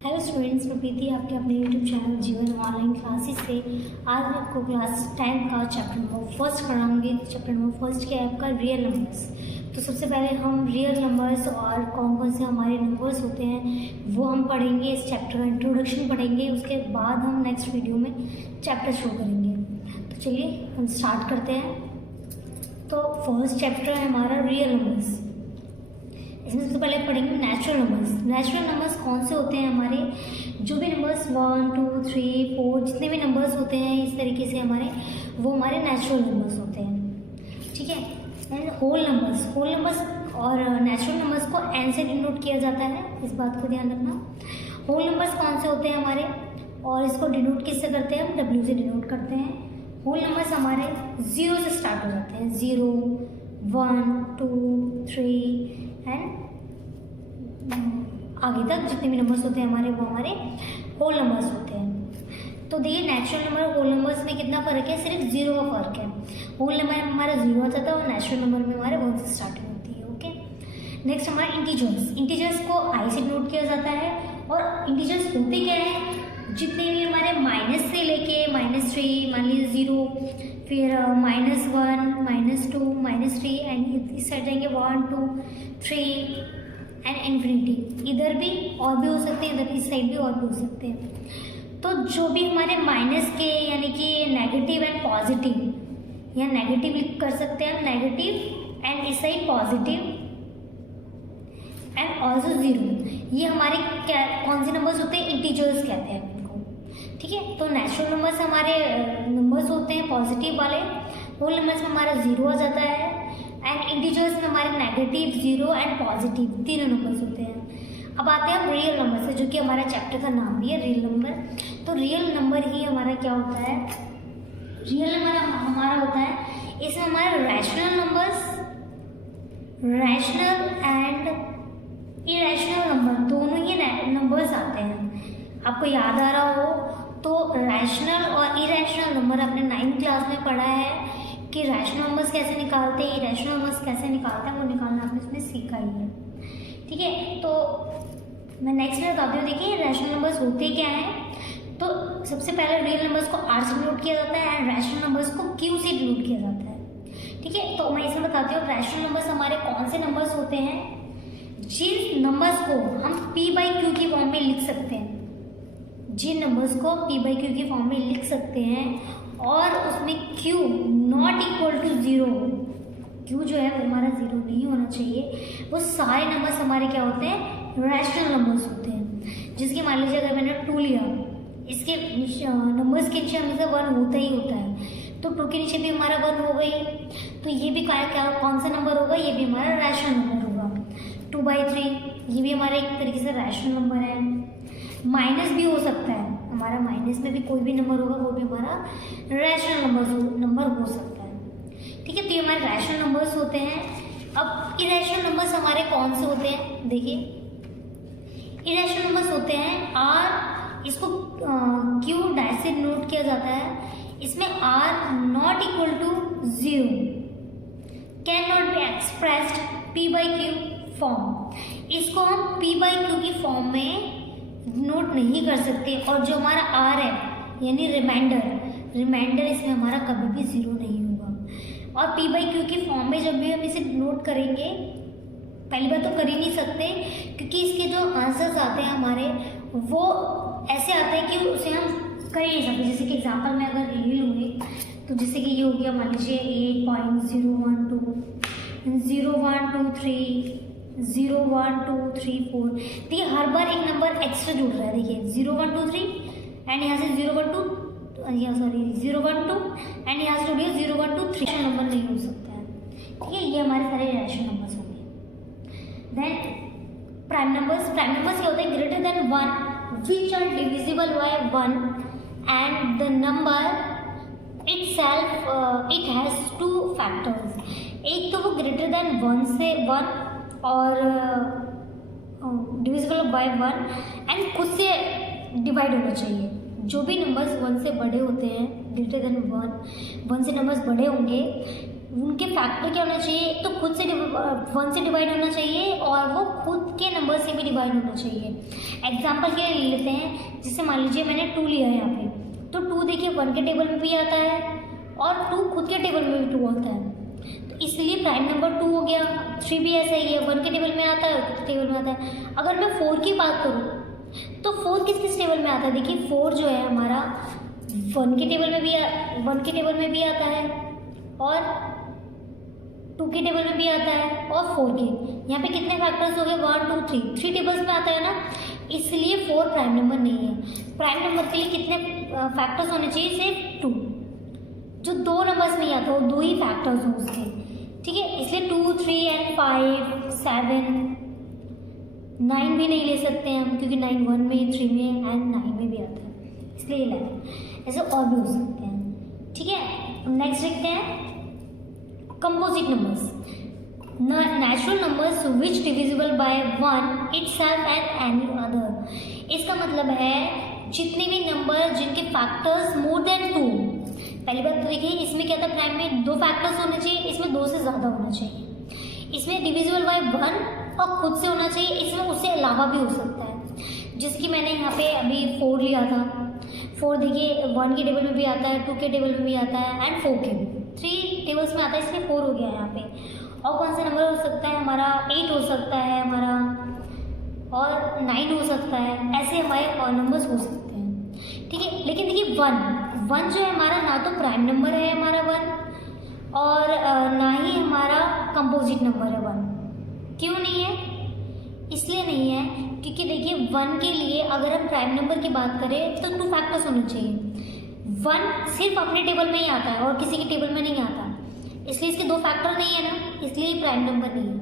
Hello students, मैं प्रीति आपके अपने YouTube channel Jeevan online classes से आज मैं आपको क्लास 10 का चैप्टर नंबर फर्स्ट कराऊंगी। चैप्टर नंबर फर्स्ट क्या है आपका रियल नंबर्स। तो सबसे पहले हम रियल नंबर्स और कौन कौन से हमारे नंबर्स होते हैं वो हम पढ़ेंगे। इस चैप्टर का इंट्रोडक्शन पढ़ेंगे, उसके बाद हम नेक्स्ट वीडियो में चैप्टर शुरू करेंगे। तो चलिए हम स्टार्ट करते हैं। तो फर्स्ट चैप्टर है हमारा रियल नंबर्स। इसमें सबसे पहले पढ़ेंगे नेचुरल नंबर्स। नेचुरल नंबर्स कौन से होते हैं? हमारे जो भी नंबर्स 1 2 3 4 जितने भी नंबर्स होते हैं इस तरीके से हमारे वो हमारे नेचुरल नंबर्स होते हैं, ठीक है। एंड होल नंबर्स और नेचुरल नंबर्स को एन से डिनोट किया जाता है, इस बात को ध्यान रखना। होल नंबर्स कौन से होते हैं हमारे, और इसको डिनोट किससे करते हैं? हम डब्ल्यू से डिनोट करते हैं। होल नंबर्स हमारे 0 से स्टार्ट हो जाते हैं, 0 1 2 3 एंड आगे तक जितने भी नंबर्स होते हैं हमारे वो हमारे होल नंबर्स होते हैं। तो देखिए नेचुरल नंबर और होल नंबर्स में कितना फ़र्क है? सिर्फ 0 का फ़र्क है। होल नंबर में हमारा 0 आ जाता है और नेचुरल नंबर में हमारे 1 से स्टार्टिंग होती है, ओके। नेक्स्ट हमारा इंटीजर्स को आई से नोट किया जाता है। और इंटीजर्स होते क्या है? जितने भी हमारे माइनस से लेके -3, मान लीजिए 0, फिर -1 -2 -3 एंड इस साइड जाएंगे 1 2 3 एंड इन्फिनिटी। इधर भी और भी हो सकते हैं, इधर इस साइड भी और भी हो सकते हैं। तो जो भी हमारे माइनस के यानी कि नेगेटिव एंड पॉजिटिव, या नेगेटिव लिख कर सकते हैं नेगेटिव एंड इस साइड पॉजिटिव एंड ऑल्सो 0, ये हमारे क्या कौन से नंबर्स होते हैं? इंटीजर्स कहते हैं इनको, ठीक है। तो नेचुरल नंबर्स हमारे नंबर्स होते हैं पॉजिटिव वाले। होल नंबर्स में हमारा 0 आ जाता है एंड इंटीजर्स में हमारे नेगेटिव 0 एंड पॉजिटिव तीनों नंबर्स होते हैं। अब आते हैं हम रियल नंबर से, जो कि हमारा चैप्टर का नाम भी है रियल नंबर। तो रियल नंबर ही हमारा क्या होता है? रियल नंबर हमारा होता है, इसमें हमारे rational numbers, rational and irrational number दोनों ही नंबर्स आते हैं। आपको याद आ रहा हो तो रैशनल और इरेशनल नंबर आपने 9th क्लास में पढ़ा है कि रैशनल नंबर्स कैसे निकालते हैं, इरेशनल नंबर्स कैसे निकालते हैं, वो निकालना आपने इसमें सीखा ही है, ठीक है। तो मैं नेक्स्ट में बताती हूँ। देखिए रैशनल नंबर्स होते क्या हैं। तो सबसे पहले रियल नंबर्स को आर से डिनोट किया जाता है एंड रैशनल नंबर्स को क्यू से डिनोट किया जाता है, ठीक है। तो मैं इसमें बताती हूँ रैशनल नंबर्स हमारे कौन से नंबर्स होते हैं? जिन नंबर्स को हम p/q की फॉर्म में लिख सकते हैं, जिन नंबर्स को p/q की फॉर्म में लिख सकते हैं और उसमें q not equal to 0, q जो है वो हमारा 0 नहीं होना चाहिए, वो सारे नंबर्स हमारे क्या होते हैं? रैशनल नंबर्स होते हैं। जिसके मान लीजिए अगर मैंने 2 लिया, इसके नंबर्स के नीचे हमेशा 1 होता ही होता है, तो 2 के नीचे भी हमारा 1 हो गई, तो ये भी क्या कौन सा नंबर होगा? ये भी हमारा रैशनल नंबर होगा। 2/3 ये भी हमारा एक तरीके से रैशनल नंबर है। माइनस भी हो सकता है, हमारा माइनस में भी कोई भी नंबर होगा वो भी हमारा रैशनल नंबर हो सकता है, ठीक है। तो ये हमारे रैशनल नंबर्स होते हैं। अब इरेशनल नंबर्स हमारे कौन से होते हैं? देखिए इरेशनल नंबर्स होते हैं आर, इसको क्यू डैश से नोट किया जाता है। इसमें r not equal to 0 can not be expressed p/q form. इसको हम p/q की फॉर्म में नोट नहीं कर सकते। और जो हमारा r है यानी रिमाइंडर इसमें हमारा कभी भी 0 नहीं होगा। और p/q की फॉर्म में जब भी हम इसे नोट करेंगे, पहली बार तो कर ही नहीं सकते क्योंकि इसके जो आंसर्स आते हैं हमारे वो ऐसे आते हैं कि उसे हम कर ही नहीं सकते। जैसे कि एग्जाम्पल में अगर ले लूँगी तो जैसे कि ये हो गया, मान लीजिए 8.012 0 1 2 3 0 1 2 3 4। देखिए हर बार एक नंबर एक्स्ट्रा जुड़ रहा है। देखिए 0 1 2 3 एंड यहाँ से 0 1 2 0 1 2 एंड यहाँ से जुड़ गया 0 1 2 3 नंबर नहीं हो सकता है, ठीक है। ये हमारे सारे रैशनल नंबर्स हो गए। देन प्राइम नंबर्स क्या होते हैं? Greater than 1 which are divisible by 1 and the number it has 2 factors. एक तो वो ग्रेटर देन 1 और डिविजिबल बाय 1 एंड खुद से डिवाइड होना चाहिए। जो भी नंबर्स 1 से बड़े होते हैं, ग्रेटर देन 1 से नंबर्स बड़े होंगे, उनके फैक्टर क्या होना चाहिए? एक तो खुद से 1 से डिवाइड होना चाहिए और वो खुद के नंबर से भी डिवाइड होना चाहिए। एग्जाम्पल के लिए लेते हैं, जैसे मान लीजिए मैंने 2 लिया है यहाँ पे, तो 2 देखिए 1 के टेबल में भी आता है और 2 खुद के टेबल में भी 2 आता है, तो इसलिए प्राइम नंबर 2 हो गया। 3 भी ऐसा ही है, 1 के टेबल में आता है, खुद के टेबल में आता है। अगर मैं 4 की बात करूँ तो 4 किस किस टेबल में आता है, देखिए 4 जो है हमारा 1 के टेबल में भी आता है और 2 के टेबल में भी आता है और 4 के। यहाँ पे कितने फैक्टर्स हो गए, 1 2 3 टेबल्स में आता है ना, इसलिए 4 प्राइम नंबर नहीं है। प्राइम नंबर के लिए कितने फैक्टर्स होने चाहिए, सिर्फ 2। जो 2 नंबर्स नहीं आता वो 2 ही फैक्टर्स हो उसके, ठीक है। इसलिए 2 3 एंड 5 7 9 भी नहीं ले सकते हैं हम, क्योंकि 9 1 में 3 में एंड 9 में भी आता है, इसलिए 11। ऐसे और भी हो सकते हैं, ठीक है। नेक्स्ट देखते हैं composite numbers, natural numbers which divisible by 1 itself and any other. इसका मतलब है जितने भी नंबर जिनके फैक्टर्स मोर देन 2। पहली बात तो देखिए इसमें क्या था, प्राइम में 2 फैक्टर्स होने चाहिए, इसमें 2 से ज़्यादा होना चाहिए। इसमें डिविजिबल बाय 1 और खुद से होना चाहिए, इसमें उससे अलावा भी हो सकता है। जैसे कि मैंने यहाँ पे अभी 4 लिया था, 4 देखिए 1 के टेबल में भी आता है, 2 के टेबल में भी आता है एंड 4 के भी 3 टेबल्स में आता है, इसलिए 4 हो गया यहाँ पे। और कौन सा नंबर हो सकता है हमारा, 8 हो सकता है हमारा और 9 हो सकता है, ऐसे हमारे और नंबर्स हो सकते हैं, ठीक है। लेकिन देखिए 1 जो है हमारा ना तो प्राइम नंबर है हमारा 1 और ना ही हमारा कंपोजिट नंबर है 1। क्यों नहीं है, इसलिए नहीं है क्योंकि देखिए 1 के लिए अगर हम प्राइम नंबर की बात करें तो 2 फैक्टर्स होने चाहिए। 1 सिर्फ अपने टेबल में ही आता है और किसी के टेबल में नहीं आता, इसलिए इसके 2 फैक्टर नहीं है ना, इसलिए प्राइम नंबर नहीं है।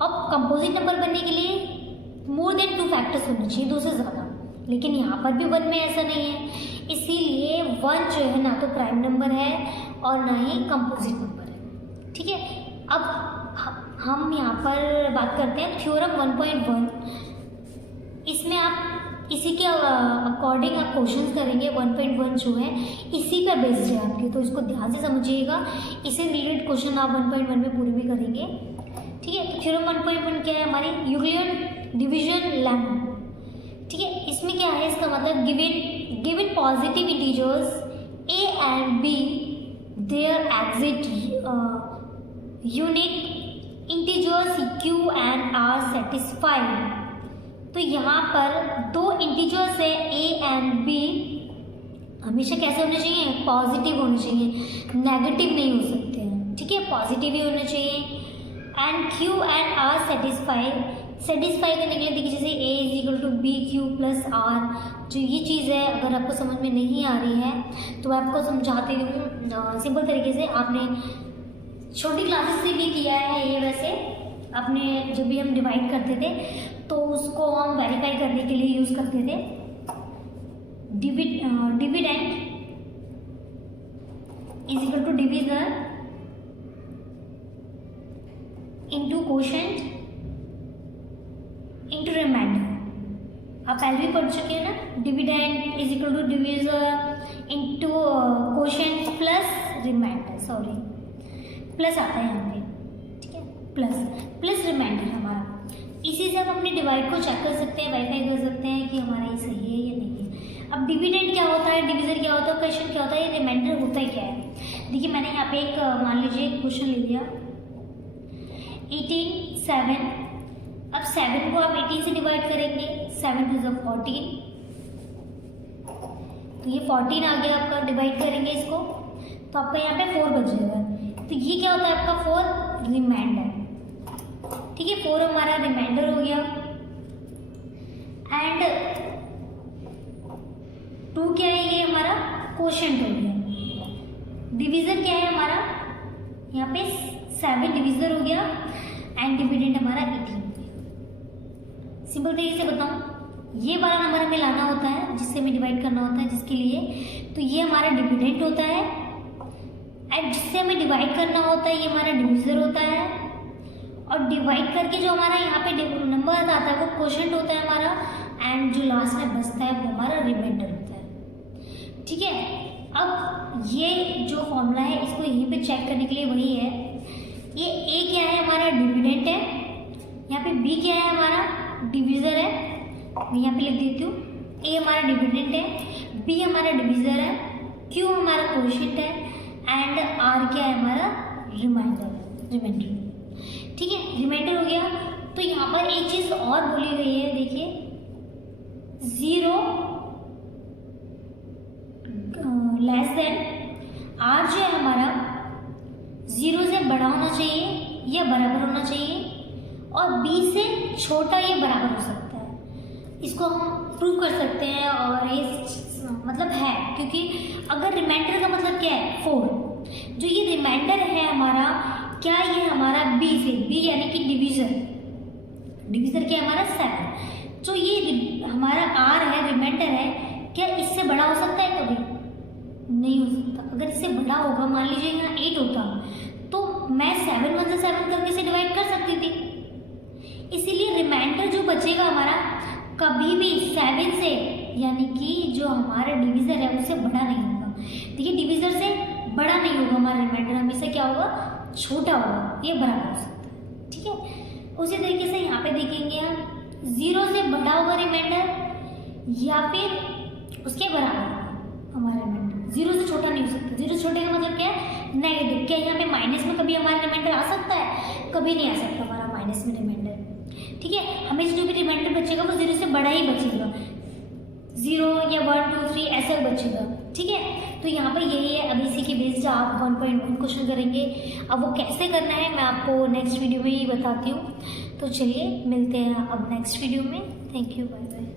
अब कंपोजिट नंबर बनने के लिए मोर देन 2 फैक्टर्स होने चाहिए, 2 से ज़्यादा, लेकिन यहाँ पर भी 1 में ऐसा नहीं है, इसीलिए 1 जो है ना तो प्राइम नंबर है और ना ही कंपोजिट नंबर है, ठीक है। अब हम यहाँ पर बात करते हैं थ्योरम 1.1। इसमें आप इसी के अकॉर्डिंग आप क्वेश्चंस करेंगे। 1.1 जो है इसी पर बेस्ड है आपके, तो इसको ध्यान से समझिएगा, इससे रिलेटेड क्वेश्चन आप 1.1 में पूरे भी करेंगे, ठीक है। तो थ्योरम 1.1 क्या है, हमारी यूक्लिडियन डिवीजन लेमा, ठीक है। इसमें क्या है, इसका मतलब given positive integers a and b their exit unit integers q and r satisfied. तो यहाँ पर 2 इंटीजर्स है a and b, हमेशा कैसे होने चाहिए, पॉजिटिव होने चाहिए, नेगेटिव नहीं हो सकते हैं, ठीक है, पॉजिटिव ही होने चाहिए। And q and r satisfy करने के लिए देखिए जैसे a is equal to b q plus r, जो ये चीज़ है अगर आपको समझ में नहीं आ रही है तो मैं आपको समझाती हूँ सिंपल तरीके से। आपने छोटी क्लासेस से भी किया है ये, वैसे अपने जब भी हम डिवाइड करते थे तो उसको हम वेरीफाई करने के लिए यूज़ करते थे। Dividend is equal to divisor into quotient into remainder. आप पहले भी पढ़ चुके हैं ना, dividend is equal to divisor into quotient plus remainder, sorry plus आता है यहाँ पे, ठीक है, प्लस रिमाइंडर हमारा। इसी से हम अपने डिवाइड को चेक कर सकते हैं, वेरीफाई कर सकते हैं कि हमारा ये सही है या नहीं है। अब डिविडेंड क्या होता है, डिविजर क्या होता है, क्वेश्चन क्या होता है, ये रिमाइंडर होता है क्या है। देखिए मैंने यहाँ पे एक मान लीजिए क्वेश्चन ले लिया 18 7। अब 7 को आप 18 से डिवाइड करेंगे, 7 टू 14, तो ये 14 आ गया आपका। डिवाइड करेंगे इसको तो आपका यहाँ पे 4 बचेगा, तो ये क्या होता है आपका 4 रिमाइंडर, ठीक है। 4 हमारा रिमाइंडर हो गया। एंड 2 क्या है, ये हमारा कोशेंट हो गया। डिवीजर क्या है हमारा, यहाँ पे 7 डिवीजर हो गया एंड डिविडेंड हमारा 18। सिंपल तरीके से बताऊँ, ये वाला नंबर हमें लाना होता है जिससे हमें डिवाइड करना होता है, जिसके लिए तो ये हमारा डिविडेंड होता है एंड जिससे हमें डिवाइड करना होता है ये हमारा डिविजर होता है। और डिवाइड करके जो हमारा यहाँ पे नंबर आता है वो कोशेंट होता है हमारा, एंड जो लास्ट में बचता है वो हमारा रिमाइंडर होता है, ठीक है। अब ये जो फॉर्मूला है इसको यहीं पे चेक करने के लिए वही है। ये ए क्या है हमारा, डिविडेंड है, यहाँ पे बी क्या है हमारा डिविज़र है, मैं यहाँ पे लिख देती हूँ। ए हमारा डिविडेंड है, बी हमारा डिविज़र है, क्यू हमारा कोशिएंट है एंड आर क्या है हमारा रिमाइंडर। ठीक है, रिमाइंडर हो गया। तो यहाँ पर एक चीज़ और बोली गई है, देखिए 0 लेस देन आर जो है हमारा 0 से बड़ा होना चाहिए या बराबर होना चाहिए और बी से छोटा या बराबर हो सकता है। इसको हम प्रूव कर सकते हैं और ये मतलब है, क्योंकि अगर रिमाइंडर का मतलब क्या है 4, जो ये रिमाइंडर है हमारा, क्या ये हमारा बी से, बी यानी कि डिविज़र क्या है हमारा 7, जो ये हमारा आर है रिमाइंडर है, क्या इससे बड़ा हो सकता है? कभी नहीं हो सकता। अगर इससे बड़ा होगा, मान लीजिए यहाँ 8 होता तो मैं 7 1 से 7 करके इसे डिवाइड कर सकती थी। इसीलिए रिमाइंडर जो बचेगा हमारा कभी भी 7 से, यानी कि जो हमारा डिविज़र है उससे बड़ा नहीं होगा। देखिए डिविज़र से बड़ा नहीं होगा हमारा रिमाइंडर, हमेशा क्या होगा छोटा होगा, ये बराबर हो सकता है। ठीक है, उसी तरीके से यहाँ पे देखेंगे हम 0 से बड़ा होगा रिमाइंडर या फिर उसके बराबर हमारा रिमाइंडर, 0 से छोटा नहीं हो सकता। 0 से छोटे का मतलब क्या है नेगेटिव। क्या यहाँ पे माइनस में कभी हमारा रिमाइंडर आ सकता है? कभी नहीं आ सकता हमारा माइनस में रिमाइंडर। ठीक है, हमेशा जो भी रिमाइंडर बचेगा वो 0 से बड़ा ही बचेगा, 0 या 1 2 3 ऐसा बचेगा। ठीक है, तो यहाँ पर यही है। अब इसी के बेस्ड आप 1.1 क्वेश्चन करेंगे। अब वो कैसे करना है मैं आपको नेक्स्ट वीडियो में ही बताती हूँ। तो चलिए मिलते हैं अब नेक्स्ट वीडियो में। Thank you, bye bye.